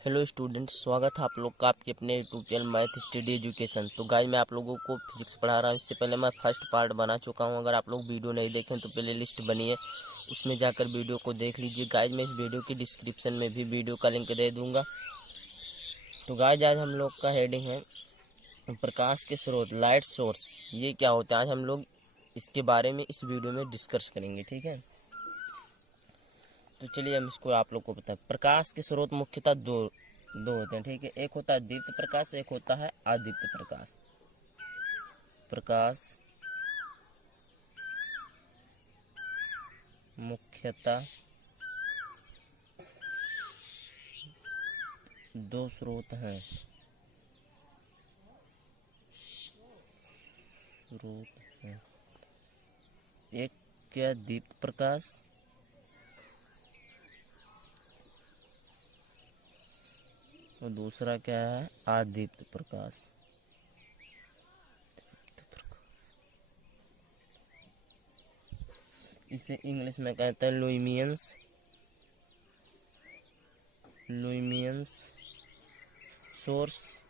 Hello student, स्वागत है आप लोग का आपके अपने YouTube channel math study education. तो गाइस मैं आप लोगों को फिजिक्स पढ़ा रहा हूँ। इससे पहले मैं फर्स्ट पार्ट बना चुका हूँ। अगर आप लोग वीडियो नहीं देखें तो प्ले लिस्ट बनी है, उसमें जाकर वीडियो को देख लीजिए। गाइस मैं इस वीडियो की डिस्क्रिप्शन में भी वीडियो का लिंक दे दूँगा। तो गाइस आज हम लोग का हेडिंग है प्रकाश के स्रोत, लाइट सोर्स। ये क्या होता है, आज हम लोग इसके बारे में इस वीडियो में डिस्कस करेंगे। ठीक है, तो चलिए हम इसको आप लोग को बताएं। प्रकाश के स्रोत मुख्यतः दो होते हैं। ठीक है, एक होता है दीप्त प्रकाश, एक होता है अदीप्त प्रकाश। प्रकाश मुख्यतः दो स्रोत हैं। एक क्या दीप्त प्रकाश, और दूसरा क्या है अदीप्त प्रकाश। इसे इंग्लिश में कहते हैं लुमियंस सोर्स,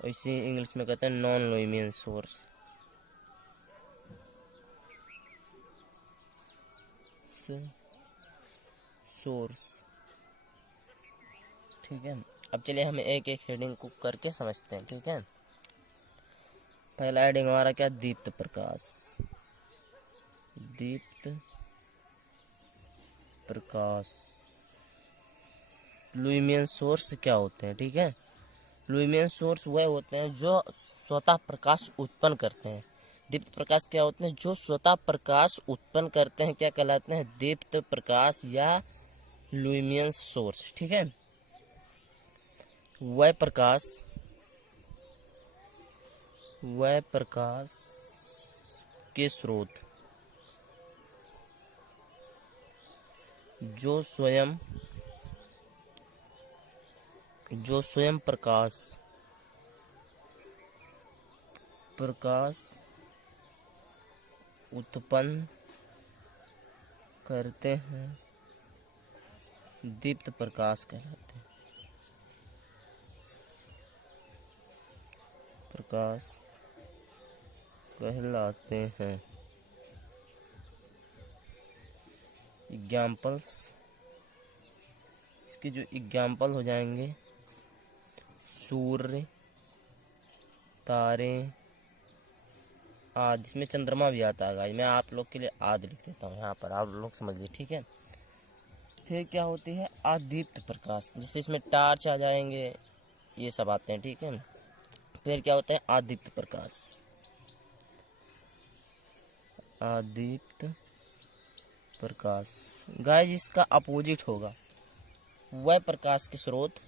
और इसे इंग्लिश में कहते हैं नॉन लुमियंस सोर्स। ठीक है, अब चलिए हम एक एक हेडिंग को करके समझते हैं। ठीक है, पहला हेडिंग हमारा क्या, दीप्त प्रकाश। दीप्त प्रकाश, लुमियन सोर्स क्या होते हैं। ठीक है, लुमियन सोर्स वह होते हैं जो स्वतः प्रकाश उत्पन्न करते हैं। दीप्त प्रकाश क्या होते हैं, जो स्वतः प्रकाश उत्पन्न करते हैं, क्या कहलाते हैं, दीप्त प्रकाश या लुमियन सोर्स। ठीक है, वह प्रकाश के स्रोत जो स्वयं प्रकाश उत्पन्न करते हैं, दीप्त प्रकाश कहलाते हैं। एग्जाम्पल्स, इसके जो एग्जाम्पल हो जाएंगे, सूर्य, तारे आदि। इसमें चंद्रमा भी आता है। मैं आप लोग के लिए आदि लिख देता हूँ यहाँ पर, आप लोग समझ लीजिए। ठीक है, फिर क्या होती है अदीप्त प्रकाश, जैसे इसमें टार्च आ जाएंगे, ये सब आते हैं। ठीक है, फिर क्या होता है अदीप्त प्रकाश। गाइस इसका अपोजिट होगा, वह प्रकाश के स्रोत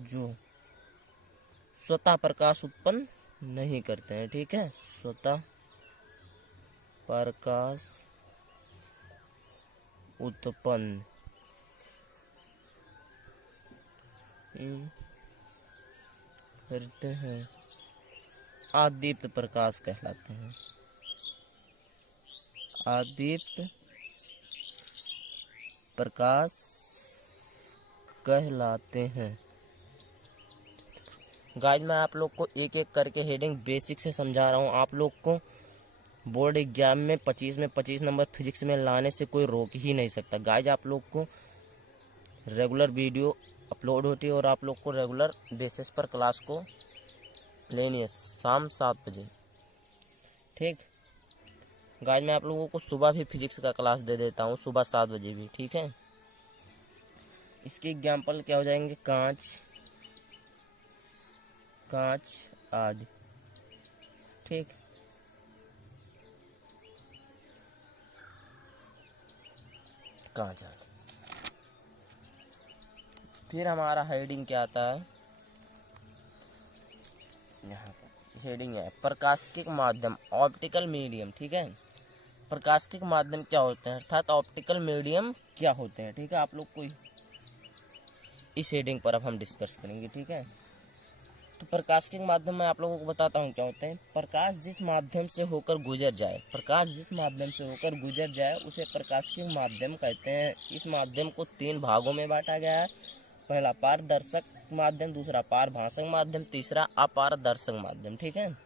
जो स्वतः प्रकाश उत्पन्न नहीं करते हैं। ठीक है, स्वतः प्रकाश उत्पन्न करते हैं, अदीप्त प्रकाश कहलाते हैं। अदीप्त प्रकाश कहलाते हैं। गाइस मैं आप लोग को एक एक करके हेडिंग बेसिक से समझा रहा हूँ। आप लोग को बोर्ड एग्जाम में 25 नंबर फिजिक्स में लाने से कोई रोक ही नहीं सकता। गाइस आप लोग को रेगुलर वीडियो अपलोड होती है और आप लोग को रेगुलर बेसिस पर क्लास को लेनी है, शाम 7 बजे। ठीक, गाइस मैं आप लोगों को सुबह भी फिजिक्स का क्लास दे देता हूँ, सुबह 7 बजे भी। ठीक है, इसके एग्जाम्पल क्या हो जाएंगे, कांच आदि। ठीक, कांच आदि। फिर हमारा हेडिंग क्या आता है, यहाँ पर हेडिंग है प्रकाशिक माध्यम, ऑप्टिकल मीडियम। ठीक है, प्रकाशिक माध्यम क्या होते हैं, अर्थात ऑप्टिकल मीडियम क्या होते हैं। ठीक है, आप लोग को इस हेडिंग पर अब हम डिस्कस करेंगे। ठीक है, तो प्रकाशिक माध्यम में आप लोगों को बताता हूँ क्या होते हैं। प्रकाश जिस माध्यम से होकर गुजर जाए, प्रकाश जिस माध्यम से होकर गुजर जाए उसे प्रकाशिक माध्यम कहते हैं। इस माध्यम को 3 भागों में बांटा गया है। पहला पारदर्शक माध्यम, दूसरा पारभाषक माध्यम, तीसरा अपारदर्शक माध्यम। ठीक है,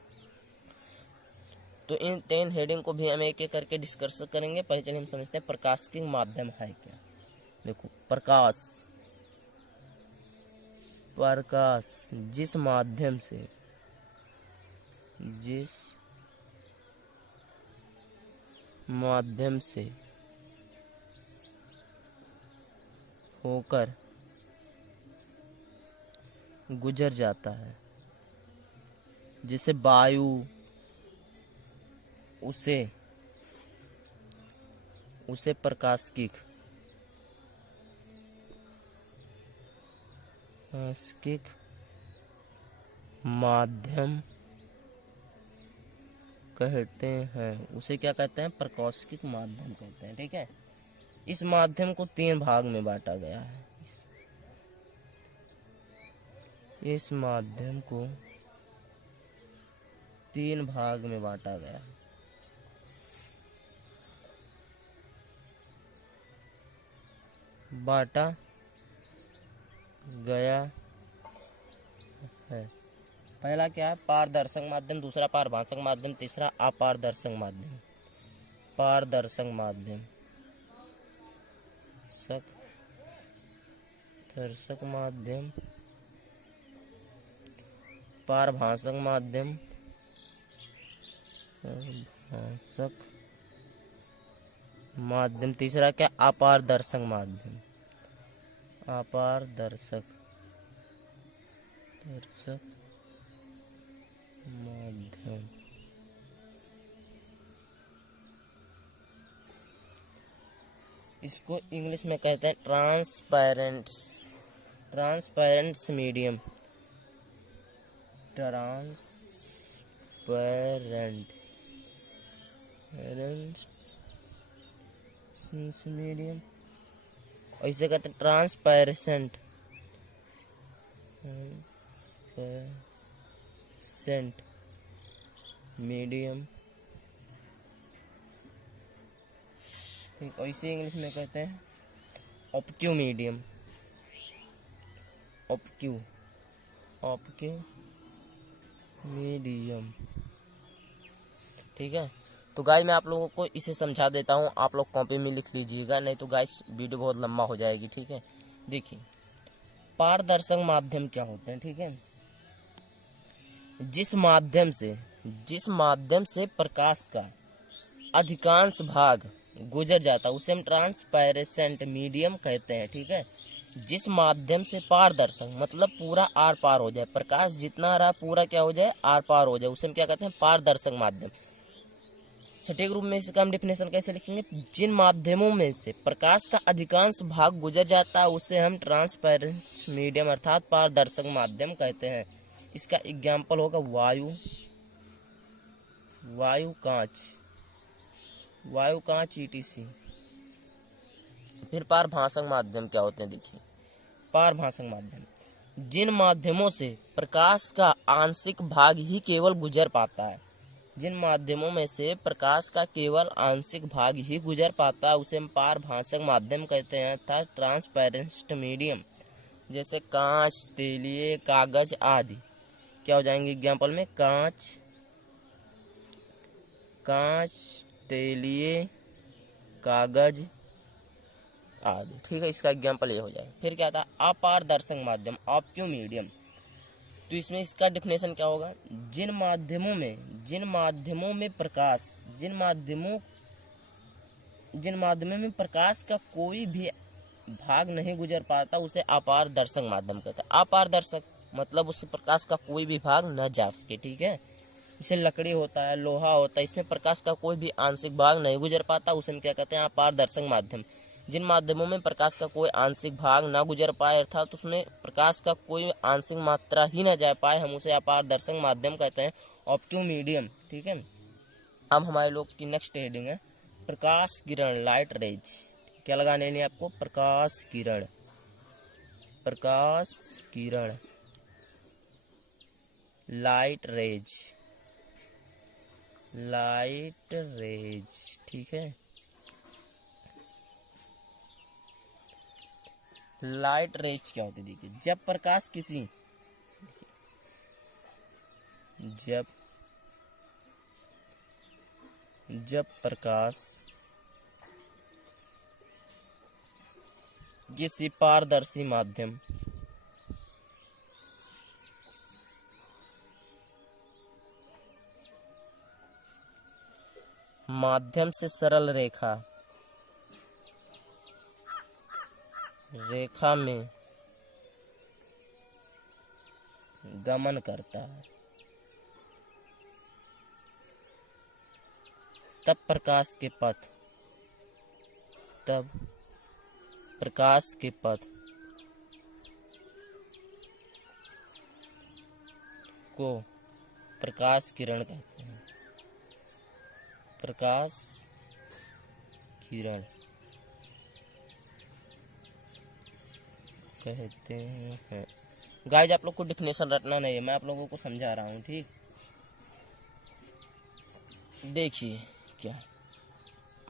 तो इन 3 हेडिंग को भी हम एक एक करके डिस्कस करेंगे। पहले चलिए हम समझते हैं प्रकाशिक माध्यम है क्या। देखो, प्रकाश, प्रकाश जिस माध्यम से, जिस माध्यम से होकर गुजर जाता है, जैसे वायु, उसे प्रकाशिक माध्यम कहते हैं। उसे क्या कहते हैं? प्रकाशिक माध्यम कहते हैं। ठीक है, इस माध्यम को 3 भाग में बांटा गया है। इस माध्यम को 3 भाग में बांटा गया है। बांटा गया है। पहला क्या है? पारदर्शक माध्यम, दूसरा पारभाषक माध्यम, तीसरा अपारदर्शक माध्यम। पारदर्शक माध्यम, दर्शक माध्यम, पारभाषक माध्यम, पारभाषक माध्यम, तीसरा क्या? अपारदर्शक माध्यम। अपारदर्शक माध्यम। इसको इंग्लिश में कहते हैं ट्रांसपेरेंट मीडियम। ट्रांसपेरेंट मीडियम, और इसे कहते हैं ट्रांसपेरेंट मीडियम। ठीक, और इसे इंग्लिश में कहते हैं ऑप्क्यू मीडियम। Opaque medium. ठीक है, तो गाइस मैं आप लोगों को इसे समझा देता हूँ, आप लोग कॉपी में लिख लीजिएगा, नहीं तो गाइस वीडियो बहुत लंबा हो जाएगी। ठीक है, देखिए पारदर्शक माध्यम क्या होते हैं। ठीक है, जिस माध्यम से प्रकाश का अधिकांश भाग गुजर जाता है उसे हम ट्रांसपेरेंट मीडियम कहते हैं। ठीक है, जिस माध्यम से पारदर्शक मतलब पूरा आर पार हो जाए, प्रकाश जितना रहा पूरा क्या हो जाए? आर पार हो जाए, उसे हम क्या कहते हैं? पारदर्शक माध्यम। सटीक रूप में इसका हम डिफिनेशन कैसे लिखेंगे? जिन माध्यमों में से प्रकाश का अधिकांश भाग गुजर जाता है उसे हम ट्रांसपेरेंट मीडियम अर्थात पारदर्शक माध्यम कहते हैं। इसका एग्जाम्पल होगा वायु, कांच ETC। फिर पारभाषक माध्यम क्या होते हैं? देखिए, पारभाषक माध्यम जिन माध्यमों से प्रकाश का आंशिक भाग ही केवल गुजर पाता है, जिन माध्यमों में से प्रकाश का केवल आंशिक भाग ही गुजर पाता है उसे हम पारभाषक माध्यम कहते हैं अर्थात ट्रांसपेरेंट मीडियम। जैसे कांच, तेलीय, कागज आदि क्या हो जाएंगे एग्जाम्पल में? कांच, तेलीय, कागज आदि। ठीक है, इसका एग्जाम्पल ये हो जाए। फिर क्या था? अपारदर्शक माध्यम, ऑप्क्यू मीडियम। तो इसमें इसका डिफिनेशन क्या होगा? जिन माध्यमों में प्रकाश का कोई भी भाग नहीं गुजर पाता उसे अपारदर्शक माध्यम कहता है। अपारदर्शक मतलब उससे प्रकाश का कोई भी भाग न जा सके। ठीक है, इसे लकड़ी होता है, लोहा होता है, इसमें प्रकाश का कोई भी आंशिक भाग नहीं गुजर पाता उसे हम क्या कहते हैं? अपारदर्शक माध्यम। जिन माध्यमों में प्रकाश का कोई आंशिक भाग ना गुजर पाए अर्थात उसमें प्रकाश का कोई आंशिक मात्रा ही ना जा पाए हम उसे अपारदर्शक माध्यम कहते हैं, ऑप्टिक मीडियम। ठीक है, अब हमारे लोग की नेक्स्ट हेडिंग है प्रकाश किरण, लाइट रेज। क्या लगाने नहीं आपको? प्रकाश किरण, प्रकाश किरण। लाइट रेज, लाइट रेज, ठीक है। लाइट रेज क्या होती है देखिए, जब प्रकाश किसी, जब प्रकाश किसी पारदर्शी माध्यम से सरल रेखा में गमन करता है, तब प्रकाश के पथ को प्रकाश किरण कहते हैं। प्रकाश किरण कहते हैं। गाइस आप लोग को डिफिनेशन रटना नहीं है, मैं आप लोगों को समझा रहा हूँ, ठीक। देखिए क्या,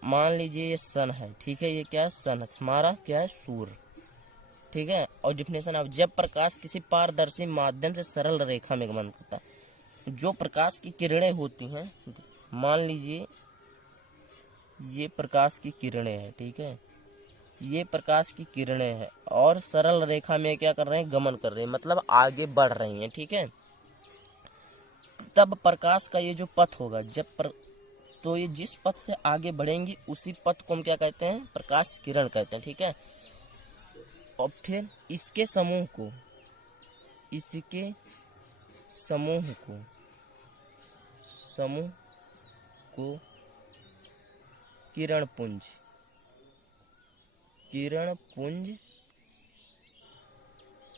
मान लीजिए ये सन है, ठीक है, ये क्या है, सन है, हमारा क्या है, सूर्य, ठीक है। और डिफिनेशन अब, जब प्रकाश किसी पारदर्शी माध्यम से सरल रेखा में गमन करता है, जो प्रकाश की किरणें होती हैं, मान लीजिए ये प्रकाश की किरणें हैं, ठीक है, ये प्रकाश की किरणें हैं और सरल रेखा में क्या कर रहे हैं, गमन कर रहे हैं, मतलब आगे बढ़ रही हैं, ठीक है। तब प्रकाश का ये जो पथ होगा, तो ये जिस पथ से आगे बढ़ेंगी उसी पथ को हम क्या कहते हैं, प्रकाश किरण कहते हैं, ठीक है। और फिर इसके समूह को किरण पुंज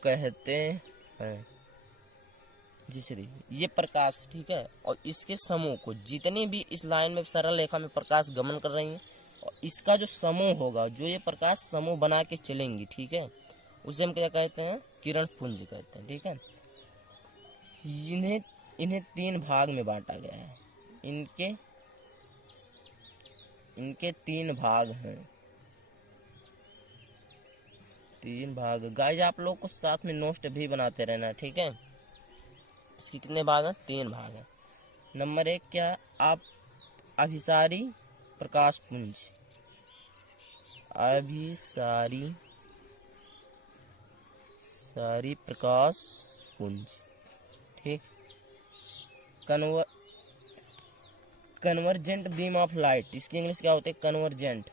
कहते हैं। जिसे ये प्रकाश, ठीक है, और इसके समूह को, जितनी भी इस लाइन में सरल रेखा में प्रकाश गमन कर रही हैं, और इसका जो समूह होगा, जो ये प्रकाश समूह बना के चलेंगी, ठीक है, उसे हम क्या कहते हैं, किरण पुंज कहते हैं, ठीक है। इन्हें 3 भाग में बांटा गया है, इनके 3 भाग हैं, 3 भाग। गाइस आप लोग को साथ में नोट भी बनाते रहना, ठीक है। इसके कितने भाग हैं, 3 भाग हैं। नंबर 1 क्या है, आप अभिसारी प्रकाश पुंज, सारी प्रकाश पुंज, ठीक। कन्वर्जेंट बीम ऑफ लाइट, इसकी इंग्लिश क्या होते हैं, कन्वर्जेंट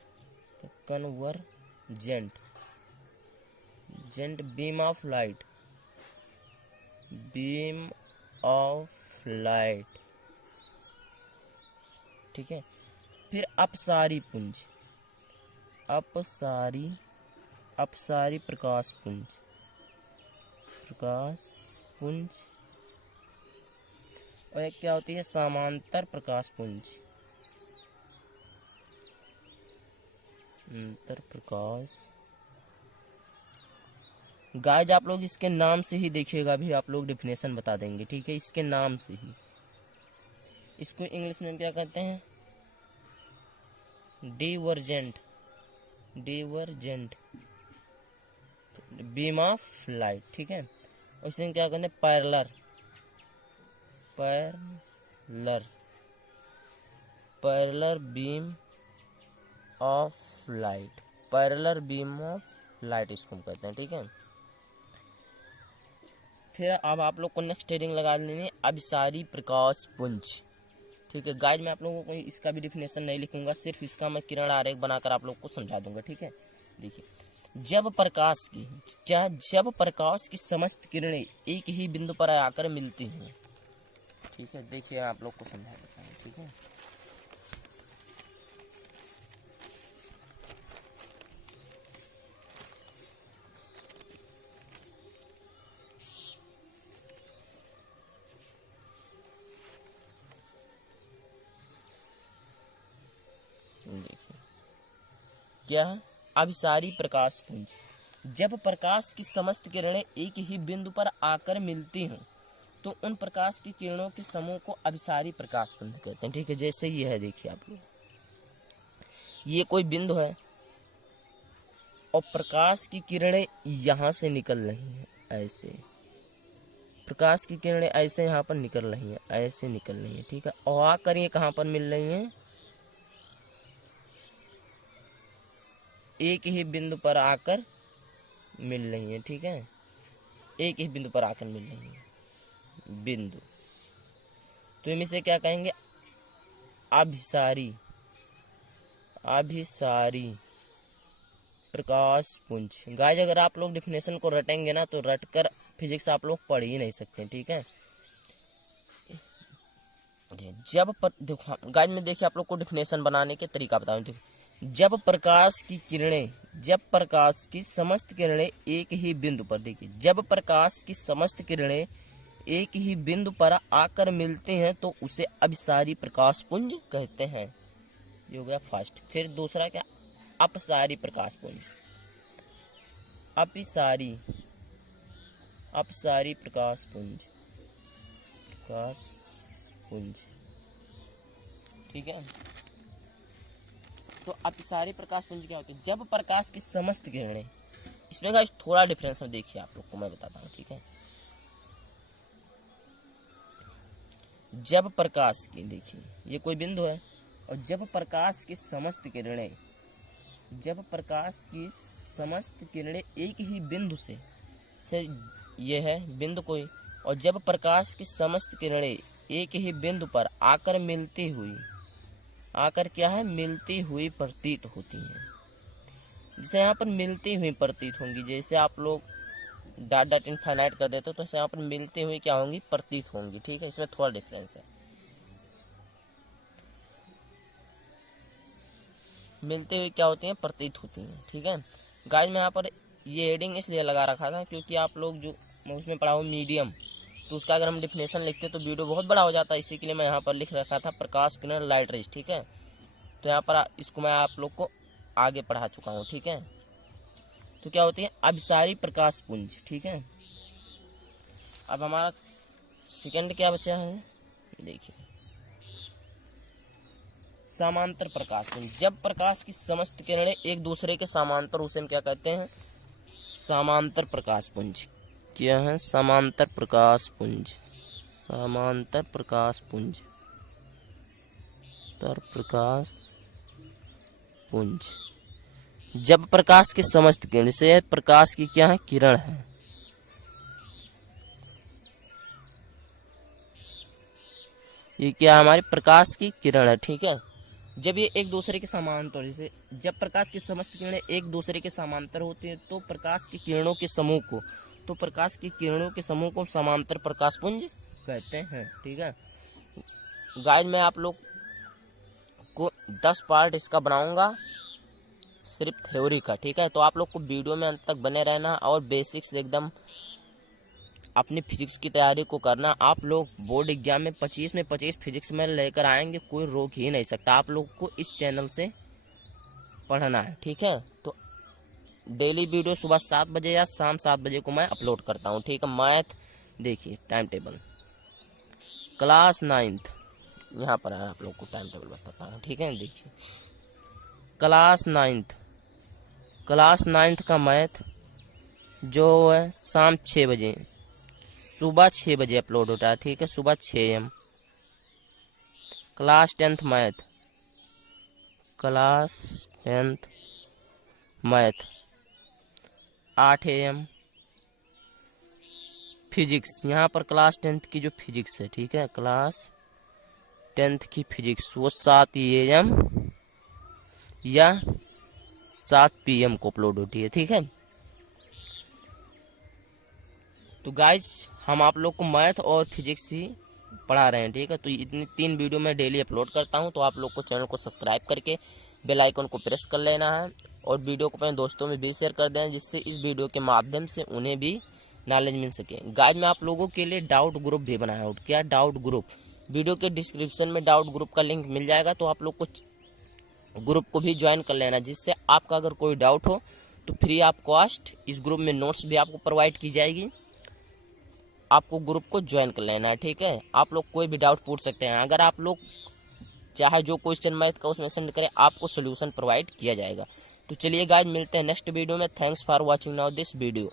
बीम ऑफ लाइट, ठीक है। फिर अपसारी प्रकाश पुंज, और एक क्या होती है, समांतर प्रकाश पुंज, गाइस आप लोग इसके नाम से ही देखिएगा, अभी आप लोग डिफिनेशन बता देंगे, ठीक है, इसके नाम से ही। इसको इंग्लिश में क्या कहते हैं, डिवर्जेंट बीम ऑफ लाइट, ठीक है। और इसमें क्या कहते हैं, पैरेलल बीम ऑफ लाइट, इसको हम कहते हैं, ठीक है। फिर अब आप लोग को नेक्स्ट हेडिंग लगा लेनी है, अभिसारी प्रकाश पुंज, ठीक है। गाइस मैं आप लोगों को इसका भी डिफिनेशन नहीं लिखूंगा, सिर्फ इसका मैं किरण आरेख बनाकर आप लोग को समझा दूंगा, ठीक है। देखिए, जब प्रकाश की समस्त किरणें एक ही बिंदु पर आकर मिलती हैं, ठीक है। देखिए आप लोग को समझा देता हूँ, ठीक है। देखिए क्या है, अभिसारी प्रकाश पुंज, जब प्रकाश की समस्त किरणें एक ही बिंदु पर आकर मिलती हों तो उन प्रकाश की किरणों के समूह को अभिसारी प्रकाश पुंज कहते हैं। ठीक है, जैसे ये है, देखिए आप लोग, ये कोई बिंदु है और प्रकाश की किरणें यहाँ से निकल रही हैं, ऐसे प्रकाश की किरणें ऐसे यहाँ पर निकल रही हैं, ऐसे निकल रही हैं। ठीक है, और आकर ये कहाँ पर मिल रही हैं, एक ही बिंदु पर आकर मिल रही हैं। ठीक है, एक ही बिंदु पर आकर मिल रही हैं, बिंदु, तो इनमें से क्या कहेंगे, अभिसारी, अभिसारी प्रकाश पुंज। गाइस अगर आप लोग डिफिनेशन को रटेंगे ना तो रटकर फिजिक्स आप लोग पढ़ ही नहीं सकते। ठीक है, देखो गाइस में देखिए आप लोग को डिफिनेशन बनाने के तरीका बताऊं। जब प्रकाश की किरणें, जब प्रकाश की समस्त किरणें एक ही बिंदु पर, देखिए जब प्रकाश की समस्त किरणें एक ही बिंदु पर आकर मिलते हैं तो उसे अभिसारी प्रकाश पुंज कहते हैं। ये हो गया फर्स्ट। फिर दूसरा क्या, अपसारी प्रकाश पुंज, अपिसारी, अपसारी प्रकाश पुंज, प्रकाश पुंज। ठीक है, तो अपसारी प्रकाश पुंज क्या होती है, जब प्रकाश की समस्त किरणें, इसमें गाइस थोड़ा डिफरेंस में देखिए आप लोग को मैं बताता हूँ। ठीक है, जब प्रकाश की, देखिए ये कोई बिंदु है और जब प्रकाश की समस्त किरणें, जब प्रकाश की समस्त किरणें एक ही बिंदु से ये है बिंदु कोई, और जब प्रकाश की समस्त किरणें एक ही बिंदु पर आकर मिलती हुई, आकर क्या है, मिलती हुई प्रतीत होती हैं। जैसे यहाँ पर मिलती हुई प्रतीत होंगी, जैसे आप लोग डॉट डॉट इनफाइनाइट कर देते हो तो यहाँ पर मिलती हुई क्या होंगी, प्रतीत होंगी। ठीक है, इसमें थोड़ा डिफरेंस है, मिलते हुए क्या होती हैं, प्रतीत होती हैं। ठीक है गाइस, मैं यहाँ पर ये हेडिंग इसलिए लगा रखा था क्योंकि आप लोग जो मैं उसमें पढ़ा हूँ मीडियम, तो उसका अगर हम डिफिनेशन लिखते तो वीडियो बहुत बड़ा हो जाता है, इसी के लिए मैं यहाँ पर लिख रखा था प्रकाश किरण लाइट रेज। ठीक है, तो यहाँ पर इसको मैं आप लोग को आगे पढ़ा चुका हूँ। ठीक है, तो क्या होती है, अभिसारी प्रकाश पुंज। ठीक है, अब हमारा सेकंड क्या बचा है, देखिए समांतर प्रकाश पुंज। जब प्रकाश की समस्त किरणें एक दूसरे के समांतर, उसे हम क्या कहते हैं, समांतर प्रकाश पुंज। क्या है, समांतर प्रकाश पुंज, समांतर प्रकाश पुंज, तर प्रकाश पुंज। जब प्रकाश की समस्त किरण से, प्रकाश की क्या है, किरण है, ये क्या हमारी प्रकाश की किरण है। ठीक है, जब ये एक दूसरे के समांतर, जैसे जब प्रकाश की समस्त किरणें एक दूसरे के समांतर होती है तो प्रकाश की किरणों के समूह को, तो प्रकाश की किरणों के समूह को समांतर प्रकाश पुंज कहते हैं। ठीक है गाइस, मैं आप लोग को 10 पार्ट इसका बनाऊंगा, सिर्फ थ्योरी का। ठीक है, तो आप लोग को वीडियो में अंत तक बने रहना और बेसिक्स एकदम अपनी फिजिक्स की तैयारी को करना। आप लोग बोर्ड एग्जाम में 25 फिजिक्स में लेकर आएंगे, कोई रोक ही नहीं सकता। आप लोग को इस चैनल से पढ़ना है। ठीक है, तो डेली वीडियो सुबह 7 बजे या शाम 7 बजे को मैं अपलोड करता हूँ। ठीक है, मैथ देखिए टाइम टेबल, क्लास 9th यहाँ पर है, आप लोग को टाइम टेबल बताता हूँ। ठीक है, देखिए क्लास 9th का मैथ जो है शाम 6 बजे, सुबह 6 बजे अपलोड होता है। ठीक है, सुबह 6 AM। Class 10th math, class 10th math 8 AM। Physics, यहाँ पर क्लास 10th की जो फिजिक्स है, ठीक है, क्लास 10th की फिजिक्स वो 7 AM या 7 PM को अपलोड होती है। ठीक है, तो गाइज हम आप लोग को मैथ और फिजिक्स ही पढ़ा रहे हैं। ठीक है, तो इतनी 3 वीडियो मैं डेली अपलोड करता हूं, तो आप लोग को चैनल को सब्सक्राइब करके बेल आइकन को प्रेस कर लेना है और वीडियो को अपने दोस्तों में भी शेयर कर दें, जिससे इस वीडियो के माध्यम से उन्हें भी नॉलेज मिल सके। गाइज मैं आप लोगों के लिए डाउट ग्रुप भी बनाया हूँ। क्या डाउट ग्रुप, वीडियो के डिस्क्रिप्शन में डाउट ग्रुप का लिंक मिल जाएगा, तो आप लोग को ग्रुप को भी ज्वाइन कर लेना, जिससे आपका अगर कोई डाउट हो तो फ्री ऑफ कॉस्ट इस ग्रुप में नोट्स भी आपको प्रोवाइड की जाएगी। आपको ग्रुप को ज्वाइन कर लेना है। ठीक है, आप लोग कोई भी डाउट पूछ सकते हैं। अगर आप लोग चाहे जो क्वेश्चन मैथ का उसमें सेंड करें, आपको सोल्यूशन प्रोवाइड किया जाएगा। तो चलिए गाइज, मिलते हैं नेक्स्ट वीडियो में। Thanks for watching now this video.